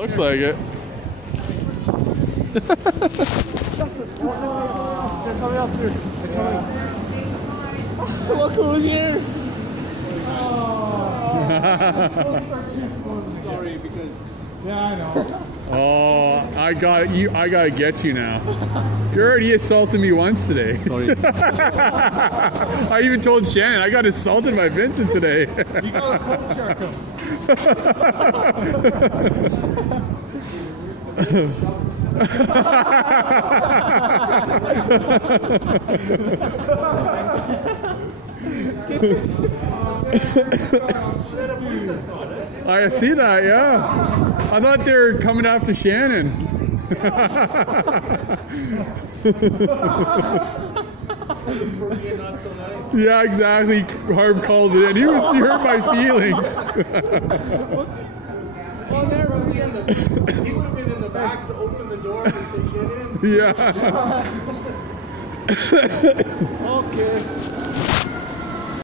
Looks like it. Look who's here! Sorry, because Yeah, I know. Oh, I gotta get you now. You already assaulted me once today. sorry. I even told Shannon I got assaulted by Vincent today. You got a cold shark him. I see that, yeah. I thought they were coming after Shannon. For being not so nice. Yeah, exactly. Harv called it in. He hurt my feelings. Well, he would have been in the back to open the door and say, get in. Yeah. Okay.